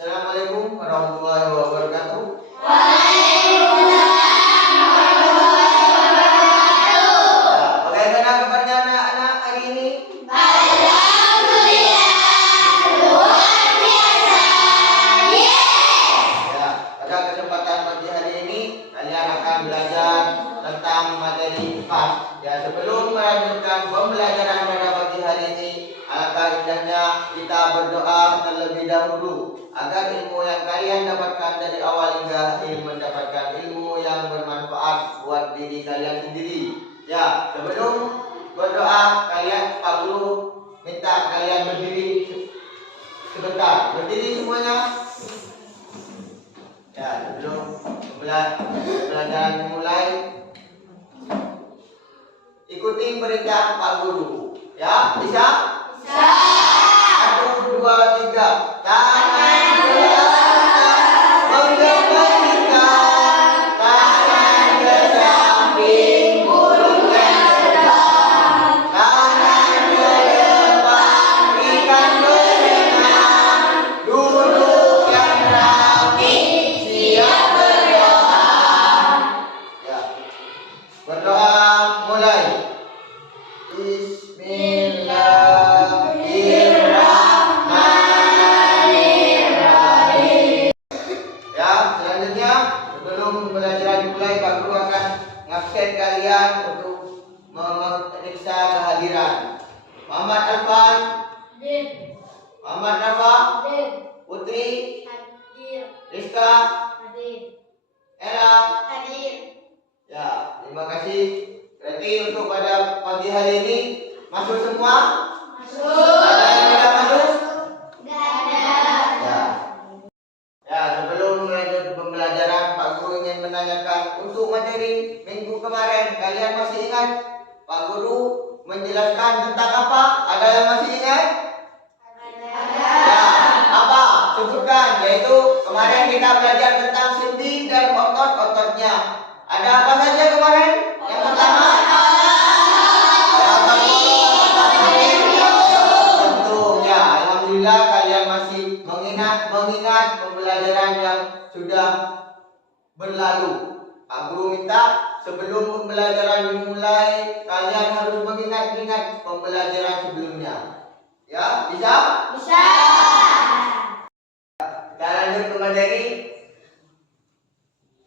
Assalamualaikum warahmatullahi wabarakatuh. Ya, bagaimana kabarnya anak-anak hari ini? Ya, pada kesempatan pagi hari ini kalian akan belajar tentang materi IPA. Ya, sebelum melanjutkan pembelajaran pada pagi hari ini, alangkah indahnya kita berdoa terlebih dahulu agar ilmu yang kalian dapatkan dari awal hingga akhir mendapatkan ilmu yang bermanfaat buat diri kalian sendiri. Ya, sebelum berdoa Pak Guru minta kalian berdiri sebentar. Berdiri semuanya. Ya, sebelum pembelajaran dimulai, ikuti perintah Pak Guru. Ya, bisa? Bisa. 1, 2, 3. Tangan ke atas, menggembalikan. Tangan ke samping, burungkan terbang. Tangan ke depan, ikan berenang. Duduk yang rapi, siap berdoa. Ya, berdoa mulai. Bismillahirrahmanirrahim. Ya, selanjutnya sebelum pembelajaran dimulai, Pak Guru akan ngabsen kalian untuk memeriksa kehadiran. Muhammad Alfan, hadir. Muhammad Nafa, hadir. Putri, hadir. Rizka, hadir. Ella, hadir. Ya, terima kasih. Berarti untuk pada pagi hari ini masuk semua? Masuk. Ada yang tidak masuk? Tidak ada. Ya, sebelum melanjut pembelajaran, Pak Guru ingin menanyakan untuk materi minggu kemarin, kalian masih ingat Pak Guru menjelaskan tentang apa? Ada yang masih ingat? Ada. Ya, apa? Sebutkan. Yaitu kemarin kita belajar tentang sendi dan otot-ototnya. Ada apa saja kemarin? Yang pertama, ya, alhamdulillah kalian masih mengingat pembelajaran yang sudah berlalu. Pak Guru minta sebelum pembelajaran dimulai kalian harus mengingat pembelajaran sebelumnya. Ya, bisa? Bisa. Kita lanjut ke materi.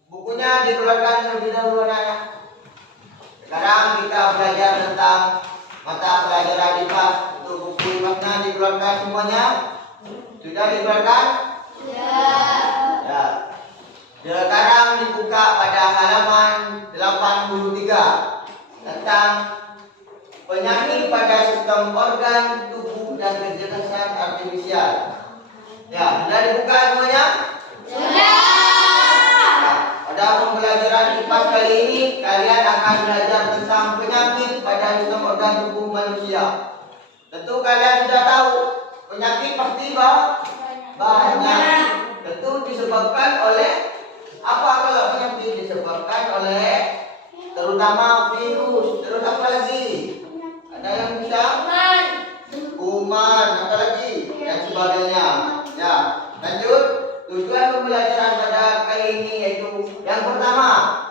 Bukunya dikeluarkan terlebih dahulu anak-anak. Sekarang kita belajar tentang mata pelajaran IPA. Untuk buku IPA-nya dikeluarkan semuanya. Sudah dikeluarkan? Sudah. Ya. Sekarang dibuka pada halaman 83 tentang penyakit pada sistem organ tubuh dan kecerdasan artifisial. Ya, sudah dibuka semuanya? Sudah. Pada pembelajaran IPA kali ini kalian akan belajar tentang penyakit pada sistem organ tubuh manusia. Tentu kalian sudah tahu penyakit pasti banyak. Tentu disebabkan oleh apa? Kalau penyakit disebabkan oleh terutama virus. Terus apa lagi? Ada yang bisa? Kuman, apa lagi? Dan sebagainya. Ya, lanjut. Tujuan pembelajaran pada kali ini yaitu yang pertama,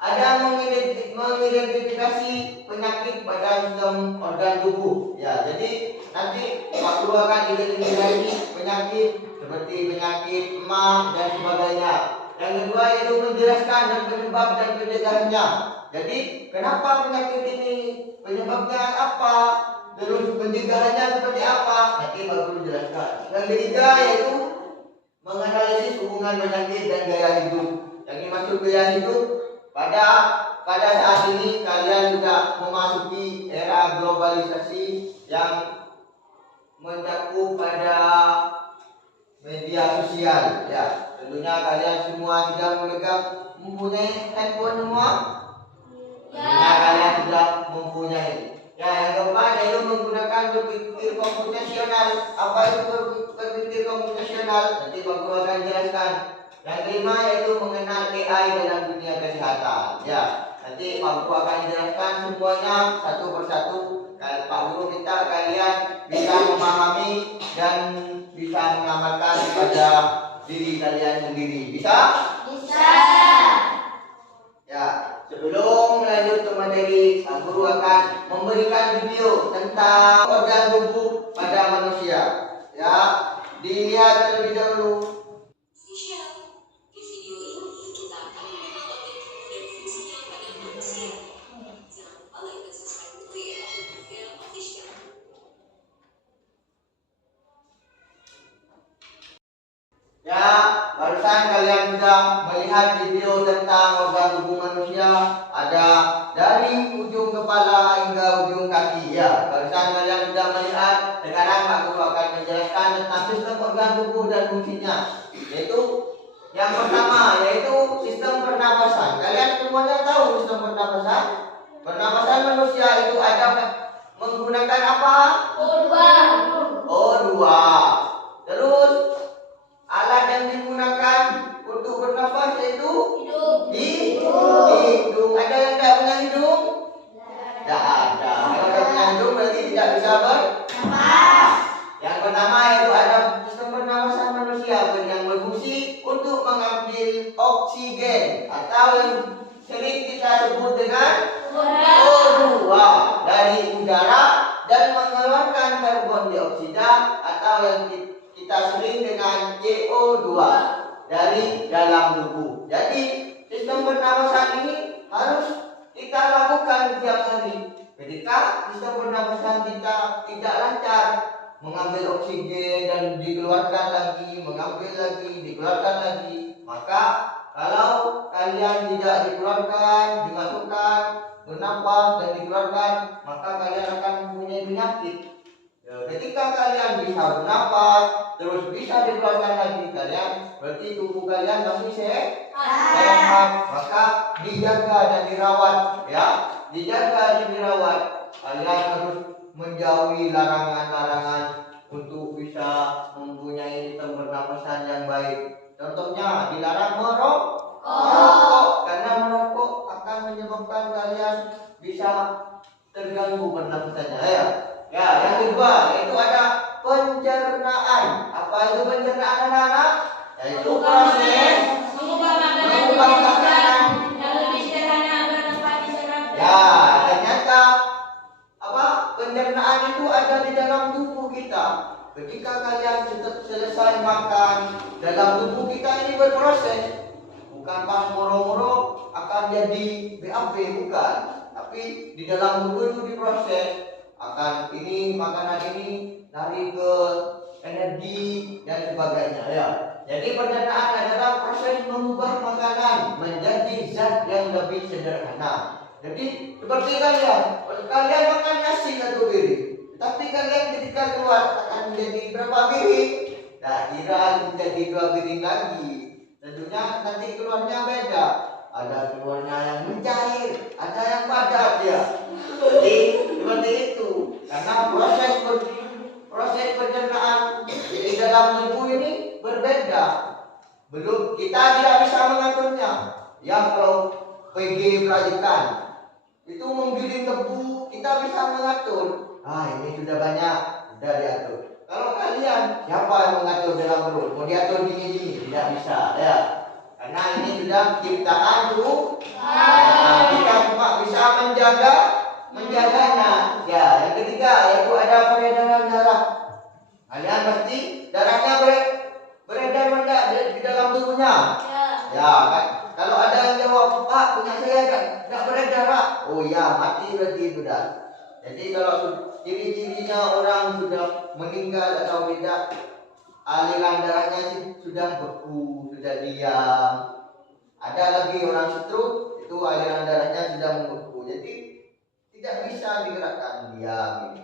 ada mengidentifikasi penyakit pada sistem organ tubuh. Ya, jadi nanti Pak Guru akan identifikasi penyakit seperti penyakit emah dan sebagainya. Yang kedua yaitu menjelaskan dan penyebab dan pencegahannya. Jadi kenapa penyakit ini, penyebabnya apa, terus pencegahannya seperti apa, nanti Pak Guru jelaskan. Yang ketiga yaitu menganalisis hubungan penyakit dan gaya hidup. Yang dimaksud gaya hidup pada saat ini kalian sudah memasuki era globalisasi yang mencakup pada media sosial. Ya, tentunya kalian semua sudah mempunyai handphone semua. Ya, kalian sudah mempunyai. Ya, yang keempat yaitu menggunakan berpikir komputasional. Apa itu berpikir komputasional? Nanti Pak Guru akan jelaskan. Yang kelima yaitu mengenal AI dalam dunia kesehatan. Ya, nanti Pak Guru akan jelaskan semuanya satu persatu. Pak Guru minta kalian bisa memahami dan bisa mengamalkan pada diri kalian sendiri. Bisa? Bisa. Ya, sebelum lanjut ke materi, Pak Guru akan memberikan video tentang organ tubuh pada manusia. Ya, dilihat terlebih dahulu. Di video ini kita akan mengenal objektif dan fungsinya pada manusia. Jangan lupa like dan subscribe dulu ya. Film official. Ya, barusan kalian sudah melihat video tentang organ tubuh manusia. Ada dari ujung kepala hingga ujung kaki. Ya, barusan kalian sudah melihat. Sekarang Pak Guru akan menjelaskan tentang sistem organ tubuh dan fungsinya. Yaitu yang pertama, yaitu sistem pernapasan. Kalian semuanya tahu sistem pernapasan? Pernapasan manusia itu ada menggunakan apa? O2. O2. Terus alat yang digunakan untuk bernafas yaitu hidung. Ada yang tidak punya hidung? Tidak ada. Kalau tidak punya hidung berarti tidak bisa bernafas. Yang pertama yaitu ada sistem pernapasan manusia yang berfungsi untuk mengambil oksigen atau yang sering kita sebut dengan O2 dari udara dan mengeluarkan karbon dioksida atau yang kita sering dengan CO2 dari dalam tubuh. Jadi sistem pernapasan ini harus kita lakukan setiap hari. Ketika sistem pernapasan kita tidak lancar, mengambil oksigen dan dikeluarkan lagi, mengambil lagi, dikeluarkan lagi, maka kalau kalian tidak dikeluarkan, dimasukkan, bernafas dan dikeluarkan, maka kalian akan mempunyai penyakit. Ketika kalian bisa bernafas, terus bisa dikeluarkan lagi, kalian berarti tubuh kalian masih sehat, maka dijaga dan dirawat, ya, dijaga dan dirawat. Kalian harus menjauhi larangan-larangan untuk bisa mempunyai sistem pernapasan yang baik. Contohnya dilarang merokok, karena merokok akan menyebabkan kalian bisa terganggu pernapasannya. Ya, yang kedua yaitu ada pencernaan. Apa itu pencernaan anak-anak? Yaitu proses Mengubah makanan yang lebih sederhana agar dapat diserap. Ya, ternyata pencernaan itu ada di dalam tubuh kita. Ketika kalian selesai makan, dalam tubuh kita ini berproses. Bukan pas moro-moro akan jadi BAB, bukan. Tapi di dalam tubuh itu diproses. Akan ini makanan ini lari ke energi dan sebagainya, ya. Jadi pencernaan adalah proses mengubah makanan menjadi zat yang lebih sederhana. Jadi seperti kalian makan nasi satu piring, tapi kalian ketika keluar akan menjadi berapa piring? Tak kira menjadi 2 piring lagi. Tentunya nanti keluarnya beda. Ada keluarnya yang mencair, ada yang padat, ya. Jadi seperti itu. Karena proses pencernaan di dalam tubuh ini berbeda. Belum kita tidak bisa mengaturnya. Yang kalau PG Prajukan itu menggiling tebu, kita bisa mengatur. Ini sudah banyak, sudah diatur. Kalau kalian, siapa yang mengatur dalam perut? Mau diatur gini-gini, tidak bisa, ya. Karena ini sudah ciptaan tuh. Kita cuma bisa menjaganya. Ya, yang ketiga yaitu ada peredaran darah. Kalian pasti darahnya beredar enggak di dalam tubuhnya? Ya, kan? Kalau ada yang jawab, Pak, punya saya enggak beredar, Pak. Oh ya, mati berarti sudah. Jadi kalau ciri-cirinya orang sudah meninggal atau tidak, aliran darahnya sudah beku, sudah diam. Ada lagi orang stroke, itu aliran darahnya sudah membeku. Jadi tidak bisa digerakkan, diam ini.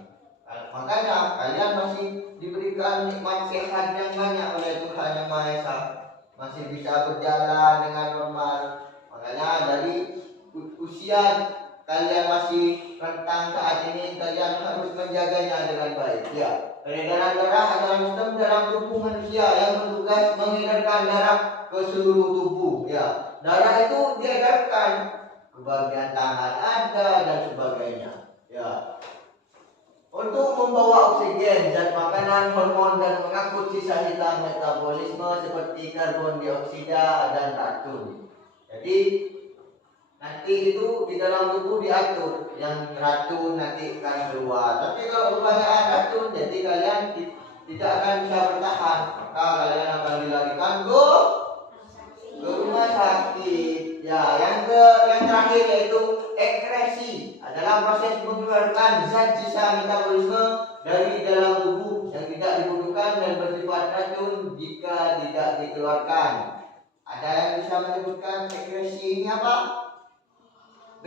Makanya kalian masih diberikan nikmat sehat yang banyak oleh Tuhan Yang Maha Esa. Masih bisa berjalan dengan normal. Makanya dari usia kalian masih rentang saat ini, kalian harus menjaganya dengan baik, ya. Peredaran darah adalah sistem dalam tubuh manusia yang bertugas mengedarkan darah ke seluruh tubuh, ya. Darah itu diedarkan ke bagian tangan ada dan sebagainya, ya. Untuk membawa oksigen, zat makanan, hormon, dan mengangkut sisa hitam metabolisme seperti karbon dioksida dan racun. Jadi nanti itu di dalam tubuh diatur, yang racun nanti akan keluar. Tapi kalau kebanyakan racun, jadi kalian tidak akan bisa bertahan, maka kalian akan dilarikan ke rumah sakit. Ya, yang terakhir yaitu ekskresi, adalah proses mengeluarkan zat sisa metabolisme dari dalam tubuh yang tidak dibutuhkan dan bersifat racun jika tidak dikeluarkan. Ada yang bisa menyebutkan ekskresi ini apa? B.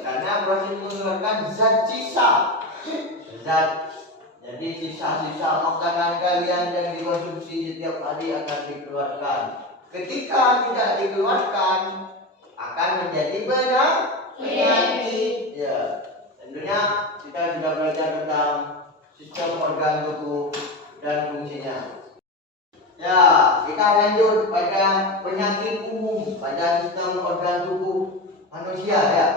Karena proses mengeluarkan zat sisa. Jadi sisa-sisa makanan kalian yang dikonsumsi setiap hari akan dikeluarkan. Ketika tidak dikeluarkan, akan menjadi banyak penyakit. Ya, tentunya kita sudah belajar tentang sistem organ tubuh dan fungsinya. Ya, kita lanjut pada penyakit umum pada sistem organ tubuh manusia ya.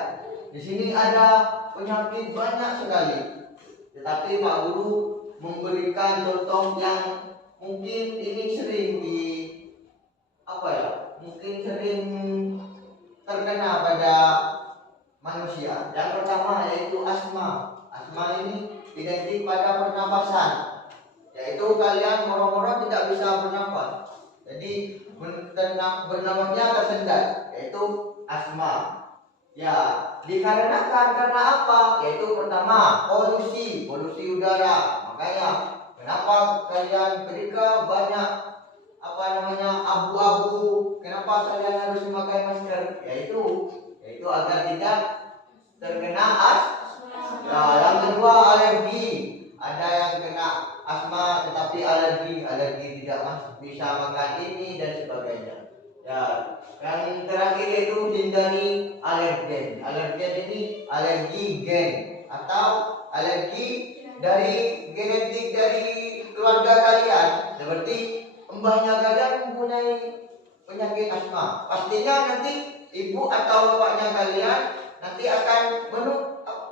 Di sini ada penyakit banyak sekali. Tetapi Pak Guru memberikan contoh yang mungkin ini sering mungkin sering terkena pada manusia. Yang pertama yaitu asma. Asma ini identik pada pernapasan, yaitu kalian moro-moro tidak bisa bernafas. Jadi bernafasnya tersendat, yaitu asma. Ya, dikarenakan karena apa? Yaitu pertama, polusi udara. Makanya kenapa kalian ketika banyak abu-abu, kenapa kalian harus memakai masker? Yaitu agar tidak terkena asma. Ya, yang kedua alergi. Ada yang kena asma tetapi alergi tidak bisa makan ini dan sebagainya. Ya, yang terakhir itu hindari alergen. Alergen ini alergi gen atau alergi dari genetik dari keluarga kalian, seperti mbahnya kalian mempunyai penyakit asma. Pastinya nanti ibu atau bapaknya kalian nanti akan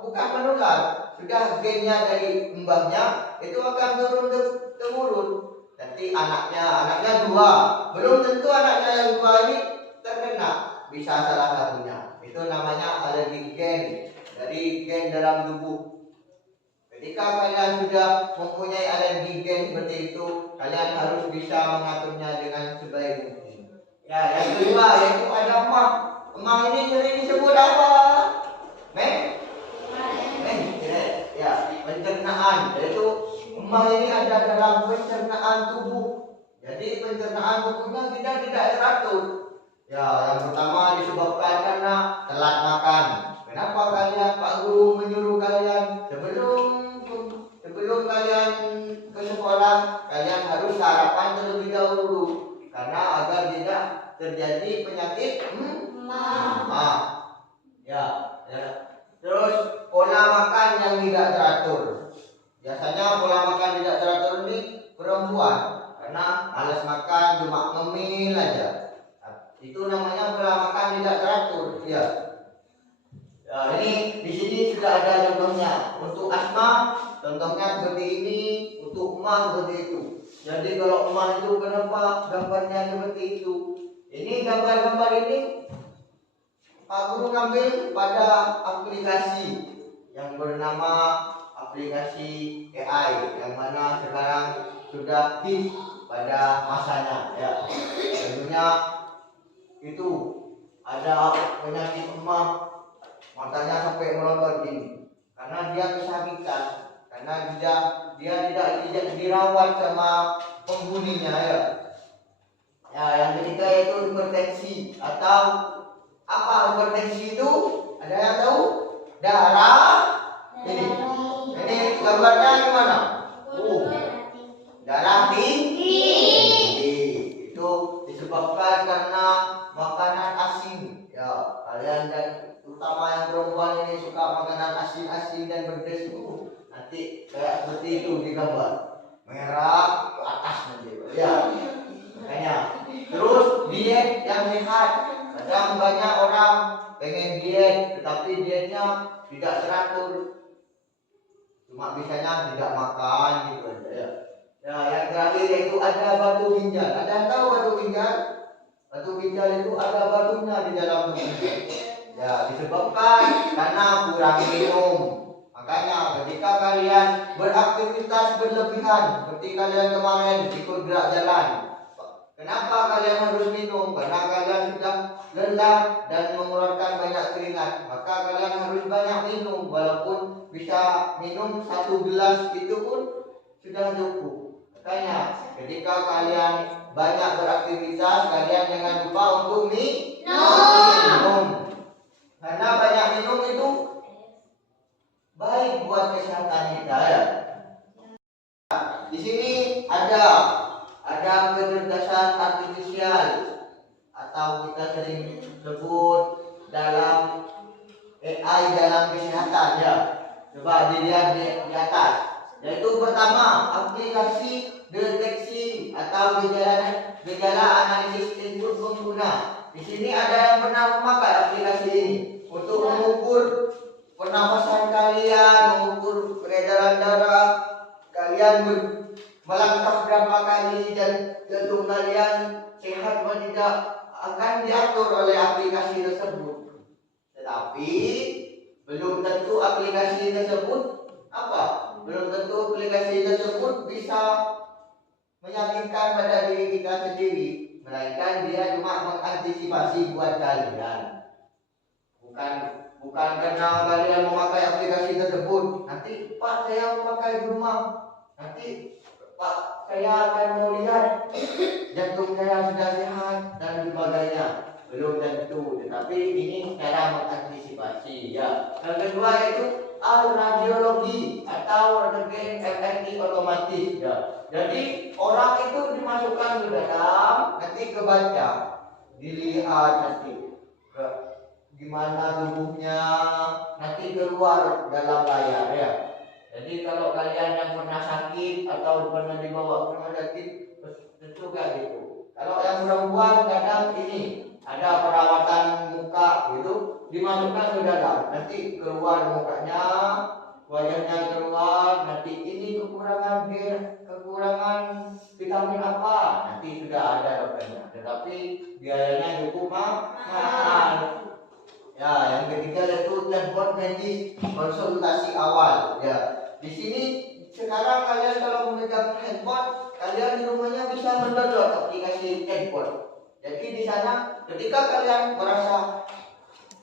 bukan menular, sudah gennya dari mbahnya itu akan turun temurun. Nanti anaknya dua, belum tentu anaknya yang dua ini terkena, bisa salah satunya. Itu namanya alergi gen, dari gen dalam tubuh. Ketika kalian sudah mempunyai alergi gen seperti itu, kalian harus bisa mengaturnya dengan sebaik mungkin. Ya, yang kedua yaitu ada emah. Emah ini sering disebut apa? Ya, pencernaan. Yaitu emah ini ada dalam pencernaan tubuh. Jadi pencernaan tubuhnya tidak teratur. Ya, yang pertama disebabkan karena telat makan. Kenapa Pak Guru menyuruh kalian sebelum kalian ke sekolah, kalian harus sarapan terlebih dahulu karena agar tidak terjadi penyakit ya. Terus pola makan yang tidak teratur. Biasanya pola makan tidak teratur ini perempuan karena malas makan, cuma ngemil aja. Itu namanya pola makan tidak teratur. Ya. Ya, ini di sini sudah ada contohnya. Untuk asma, contohnya seperti ini. Untuk emah seperti itu. Jadi kalau emah itu kenapa gambarnya seperti itu? Ini gambar-gambar ini Pak Guru ngambil pada aplikasi yang bernama aplikasi AI, yang mana sekarang sudah hit pada masanya. Ya, tentunya itu ada penyakit emah. Matanya sampai melotot gini karena dia kesakitan, karena dia tidak dirawat sama penghuninya ya. Ya, yang ketiga yaitu hipertensi atau apa hipertensi itu? Ada yang tahu? Darah ini gambarnya gimana? Darah tinggi. Itu disebabkan karena makanan asin. Ya, kalian dan terutama yang perempuan ini suka makanan asin-asin dan pedas itu nanti kayak seperti itu di gambar, merah ke atas nanti ya. Makanya terus diet yang sehat. Kadang banyak orang pengen diet, tetapi dietnya tidak teratur, cuma bisanya tidak makan gitu aja ya. Ya, yang terakhir itu ada batu ginjal. Ada yang tahu batu ginjal? Batu ginjal itu ada batunya di dalam tubuhnya. Ya, disebabkan karena kurang minum. Makanya ketika kalian beraktivitas berlebihan, seperti kalian kemarin ikut gerak jalan, kenapa kalian harus minum? Karena kalian sudah lelah dan mengeluarkan banyak keringat. Maka kalian harus banyak minum, walaupun bisa minum 1 gelas itu pun sudah cukup. Makanya ketika kalian banyak beraktivitas, kalian jangan lupa untuk minum. Karena banyak minum itu baik buat kesehatan kita ya. Di sini ada kecerdasan artifisial atau kita sering sebut dalam AI dalam kesehatan ya. Coba dilihat di atas. Yaitu pertama, aplikasi deteksi atau gejala analisis input pengguna. Di sini ada yang pernah memakai aplikasi ini untuk mengukur pernapasan kalian, mengukur peredaran darah kalian, melangkah berapa kali dan jantung kalian sehat atau tidak, akan diatur oleh aplikasi tersebut. Tetapi belum tentu aplikasi tersebut belum tentu aplikasi tersebut bisa meyakinkan pada diri kita sendiri, melainkan dia cuma mengantisipasi buat kalian. Bukan karena kalian memakai aplikasi tersebut, nanti Pak saya memakai di rumah, nanti Pak saya akan mau lihat jantung saya sudah sehat dan sebagainya. Belum tentu, tetapi ini cara mengantisipasi ya. Yang kedua itu radiologi atau rentgen MRI otomatis ya. Jadi orang itu dimasukkan ke dalam, nanti kebaca, dilihat nanti gimana tubuhnya, nanti keluar dalam layar ya. Jadi kalau kalian yang pernah sakit atau pernah dibawa ke rumah sakit, tentu gak gitu. Kalau yang perempuan kadang ini ada perawatan muka gitu, dimasukkan ke dalam, nanti keluar mukanya, wajahnya keluar, nanti ini kekurangan vitamin apa, nanti sudah ada dokternya. Tetapi biayanya cukup mahal. Ya, yang ketiga yaitu chatbot medis konsultasi awal. Ya, di sini sekarang kalian kalau memegang handphone, kalian di rumahnya bisa mendownload aplikasi chatbot. Jadi di sana ketika kalian merasa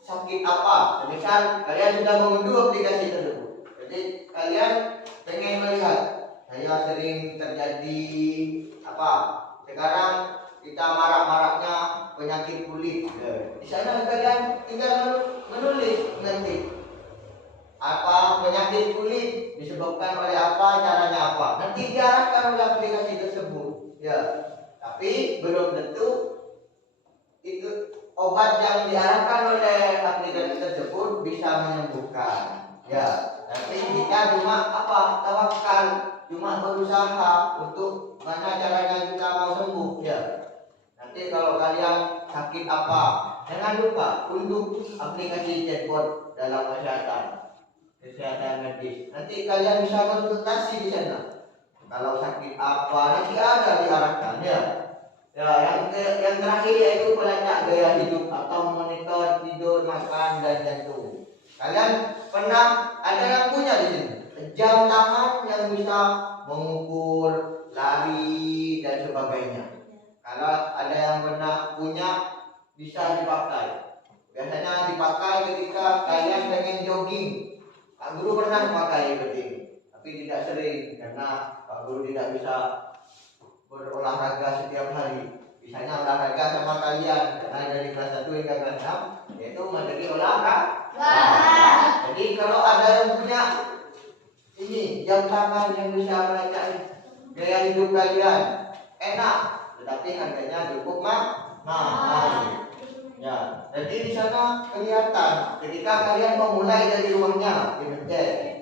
sakit apa, misal kalian sudah mengunduh aplikasi tersebut. Jadi kalian pengen melihat, saya sering terjadi apa? Sekarang kita marak-maraknya penyakit kulit. Di sana kalian tinggal menulis nanti apa penyakit kulit disebabkan oleh apa, caranya apa. Nanti diarahkan oleh aplikasi tersebut. Ya, tapi belum tentu itu obat yang diarahkan oleh aplikasi tersebut bisa menyembuhkan. Ya, tapi kita cuma tawakal, cuma berusaha untuk mana caranya kita mau sembuh. Ya, nanti kalau kalian sakit apa, jangan lupa unduh aplikasi chatbot dalam kesehatan medis. Nanti kalian bisa konsultasi di sana. Kalau sakit apa, nanti ada diarahkan ya. Ya, yang terakhir yaitu pelacak gaya hidup atau monitor tidur, makan dan jantung. Kalian pernah ada yang punya di sini jam tangan yang bisa mengukur lari dan sebagainya. Kalau ada yang pernah punya, bisa dipakai. Biasanya dipakai ketika kalian pengen jogging. Pak Guru pernah pakai seperti ini, tapi tidak sering karena Pak Guru tidak bisa berolahraga setiap hari. Misalnya olahraga sama kalian, karena dari kelas 1 hingga kelas 6 yaitu menjadi olahraga. Jadi kalau ada yang punya ini jam tangan yang bisa melacak gaya hidup kalian, enak, tetapi harganya cukup mahal. Ya, jadi di sana kelihatan ketika kalian memulai dari rumahnya,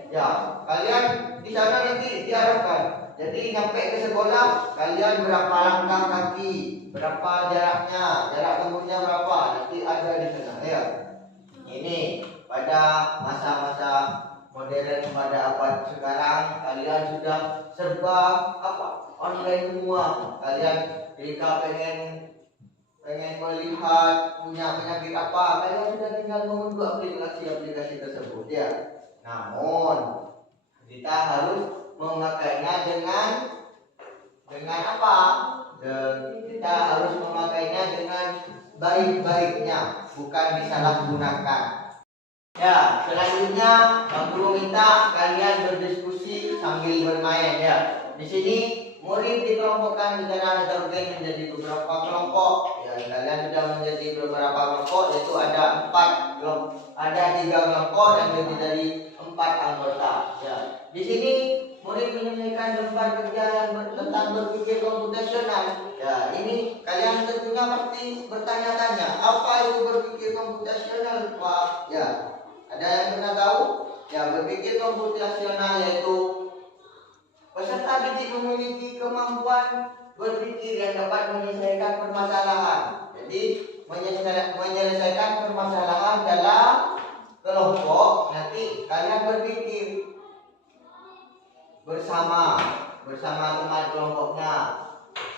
ya, kalian di sana nanti diarahkan. Jadi sampai ke sekolah, kalian berapa langkah kaki, berapa jaraknya, jarak tempuhnya berapa, nanti ada di sana ya. Ini pada masa-masa modern pada abad sekarang kalian sudah serba online semua. Kalian jika pengen melihat punya penyakit apa, kalian sudah tinggal mengunduh aplikasi tersebut ya. Namun kita harus memakainya dengan apa? Kita harus memakainya dengan baik-baiknya, bukan disalahgunakan. Ya, selanjutnya Bang Guru minta kalian berdiskusi sambil bermain ya. Di sini murid dikelompokkan secara heterogen menjadi beberapa kelompok. Ya, kalian sudah menjadi beberapa kelompok, yaitu ada 3 kelompok yang terdiri dari 4 anggota. Ya, di sini murid menyelesaikan lembar kerja yang tentang berpikir komputasional. Ya, ini kalian tentunya pasti bertanya-tanya, apa itu berpikir komputasional, Pak? Ya, ada yang pernah tahu? Ya, berpikir komputasional yaitu peserta didik memiliki kemampuan berpikir yang dapat menyelesaikan permasalahan. Jadi, menyelesaikan permasalahan dalam kelompok, nanti kalian berpikir bersama teman kelompoknya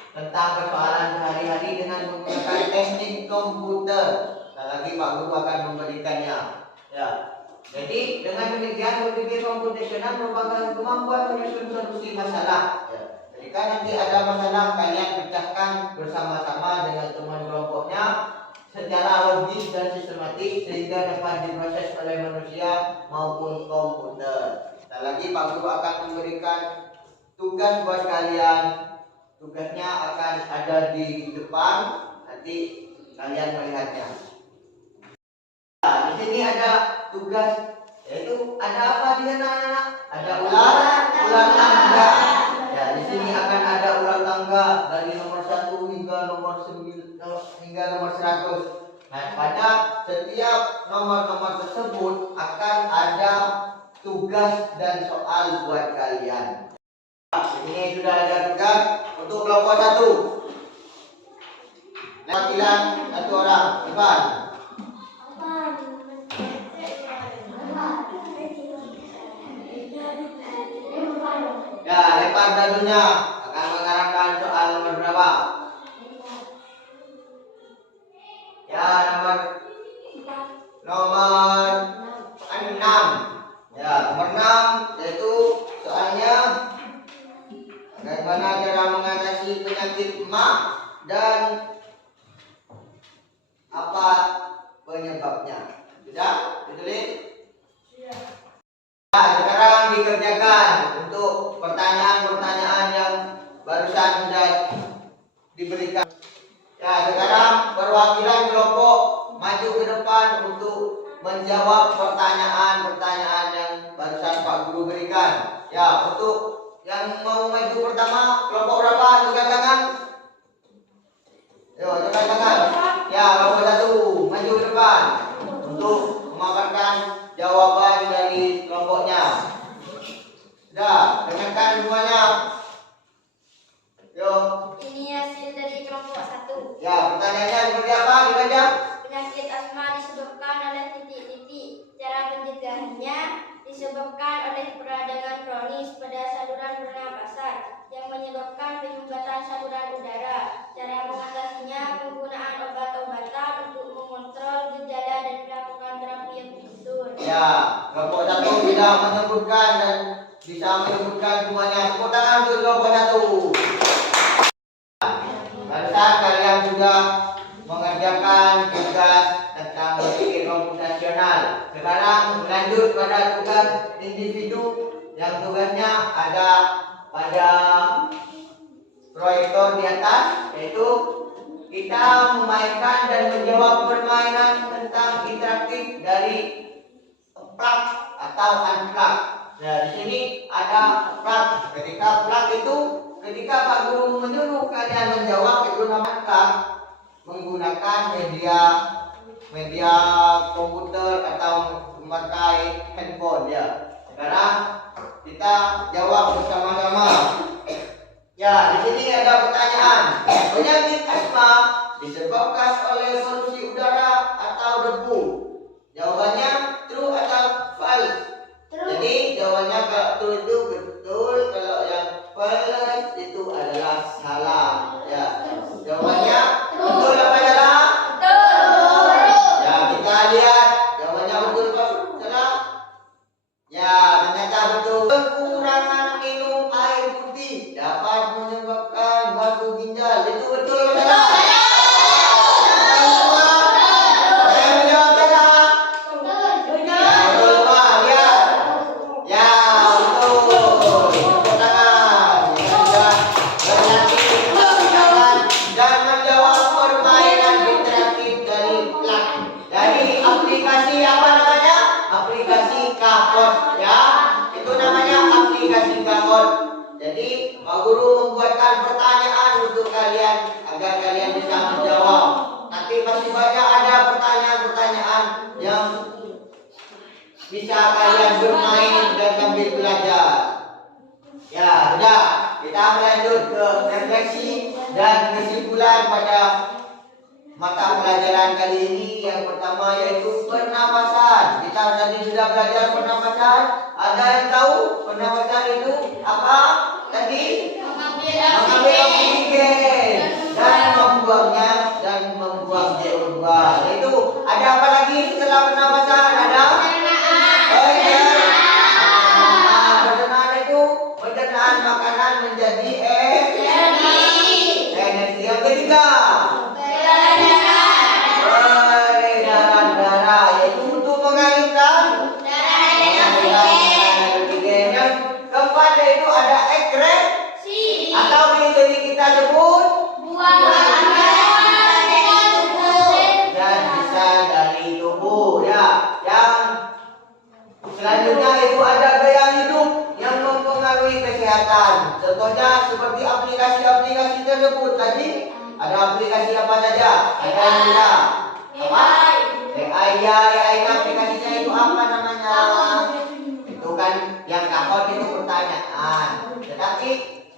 tentang persoalan sehari-hari dengan menggunakan teknik komputer. Lagi Pak Guru akan memberikannya. Ya. Jadi dengan demikian berpikir komputasional merupakan kemampuan menyusun solusi masalah. Ya. Jika nanti ada masalah, kalian pecahkan bersama-sama dengan teman kelompoknya secara logis dan sistematis sehingga dapat diproses oleh manusia maupun komputer. Lagi Pak Guru akan memberikan tugas buat kalian. Tugasnya akan ada di depan, nanti kalian melihatnya. Nah, di sini ada tugas, yaitu ada apa di sana anak-anak? Ada ular tangga. Ya, di sini akan ada ular tangga dari nomor 1 hingga nomor 9 hingga nomor 100. Nah, pada setiap nomor-nomor tersebut akan ada tugas dan soal buat kalian. Ini sudah ada tugas untuk kelompok 1. Wakilan 1 orang, Ivan. Ya, lempar dadunya. Akan mengarahkan soal nomor berapa? Ya, nomor 6. Ya, nomor 6 yaitu soalnya bagaimana cara mengatasi penyakit emah dan apa penyebabnya. Sudah ditulis? Nah, sekarang dikerjakan untuk pertanyaan-pertanyaan yang barusan sudah diberikan. Ya, sekarang perwakilan kelompok maju ke depan untuk menjawab pertanyaan-pertanyaan yang barusan Pak Guru berikan. Ya, untuk yang mau maju pertama, kelompok berapa? Angkat tangan. Yo, angkat tangan. Ya, kelompok 1 maju ke depan untuk memaparkan jawaban dari kelompoknya. Sudah, dengarkan semuanya. Yo. Ini hasil dari kelompok 1. Ya, pertanyaannya seperti apa? Dibaca. Penyakit asma disebabkan oleh titik-titik. Cara pencegahannya disebabkan oleh peradangan kronis pada saluran pernapasan yang menyebabkan penyumbatan saluran udara. Cara mengatasinya penggunaan obat-obatan untuk mengontrol gejala dan melakukan terapi yang betul. Ya, kelompok 1 tidak menyebutkan dan bisa menyebutkan semuanya. Tepuk tangan untuk kelompok 1. Barusan kalian sudah mengerjakan tugas tentang berpikir komputasional. Sekarang lanjut pada tugas individu yang tugasnya ada pada proyektor di atas, yaitu kita memainkan dan menjawab permainan tentang interaktif dari plug atau unplug. Nah, di sini ada plug. Ketika Pak Guru menyuruh kalian menjawab itu namanya menggunakan media komputer atau memakai handphone ya. Sekarang kita jawab bersama-sama. Ya, di sini ada pertanyaan. Penyakit asma disebabkan oleh polusi udara atau debu? Jawaban betul, kalau yang plus itu adalah salah. Ya, jawabannya betul apa salah? Ya, kita lihat jawabannya betul apa salah? Ya, ternyata betul. Kekurangan minum air putih dapat menyebabkan batu ginjal. Itu betul apa salah? Saya menjawab salah. Ya, betul semua. Lihat. Ya, betul. Tepuk tangan. Dan menjawab permainan interaktif dari aplikasi apa namanya? Aplikasi Kahoot, ya. Itu namanya aplikasi Kahoot. Jadi Pak Guru membuatkan pertanyaan untuk kalian agar kalian bisa menjawab. Nanti masih banyak ada pertanyaan-pertanyaan yang bisa kalian bermain dan sambil belajar. Ya, sudah. Kita melanjut ke refleksi dan kesimpulan pada mata pelajaran kali ini. Yang pertama yaitu pernapasan. Kita tadi sudah belajar pernapasan. Ada yang tahu pernapasan itu apa? Tadi mengambil oksigen dan membuangnya dan membuang CO2. Itu ada apa lagi setelah pernapasan? Ada pencernaan itu pencernaan makanan menjadi energi. Yang ketiga peredaran darah, yaitu untuk mengalirkan oksigen. Yang keempat yaitu ada ekskresi atau di kita sebut dan bisa dari tubuh. Ya, yang selanjutnya itu ada gaya hidup yang mempengaruhi kesehatan. Contohnya seperti aplikasi-aplikasi tersebut tadi. Ada aplikasi apa saja? Ada yang tidak? Apa? AI. Ya, AI aplikasinya itu apa namanya? Itu kan yang Kahoot itu pertanyaan. Tetapi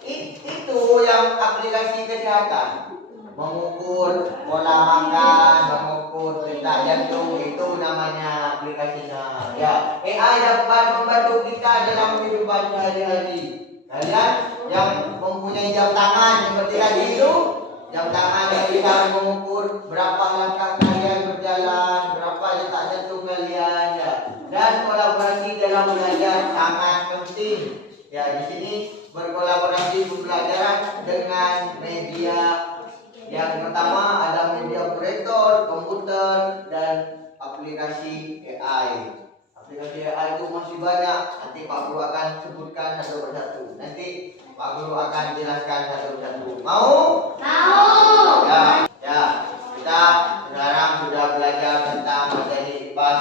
itu yang aplikasi kesehatan. Mengukur pola makan, mengukur detak jantung, itu namanya aplikasinya. Ya, AI dapat membantu kita dalam kehidupan sehari-hari. Kalian yang mempunyai jam tangan seperti tadi itu, jam tangan yang bisa mengukur berapa langkah kalian berjalan, berapa detak jantung kalian, ya. Dan kolaborasi dalam belajar sangat penting. Ya, di sini berkolaborasi pembelajaran dengan media. Yang pertama ada media proyektor, komputer, dan aplikasi AI. Aplikasi AI itu masih banyak. Nanti Pak Guru akan sebutkan satu persatu. Nanti Pak Guru akan jelaskan satu persatu. Mau? Ya. Kita sekarang sudah belajar tentang materi IPA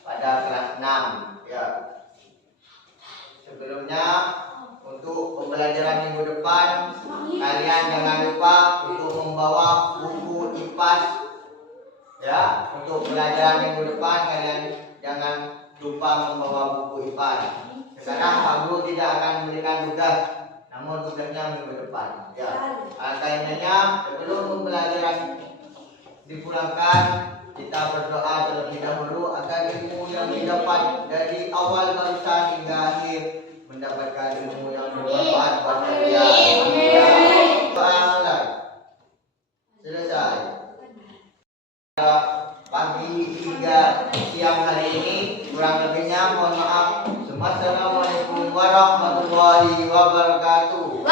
pada kelas 6. Ya. Sebelumnya untuk pembelajaran minggu depan, kalian jangan lupa untuk membawa buku IPAS. Ya, untuk pelajaran minggu depan kalian jangan lupa membawa buku IPAS. Sekarang Pak Guru tidak akan memberikan tugas, namun tugasnya minggu depan. Ya, kayaknya sebelum pembelajaran dipulangkan, kita berdoa terlebih dahulu agar ilmu yang didapat dari awal barusan hingga akhir mendapatkan ilmu yang bermanfaat buat kalian. Doa mulai. Selesai. Pagi hingga siang hari ini kurang lebihnya mohon maaf. Assalamualaikum warahmatullahi wabarakatuh.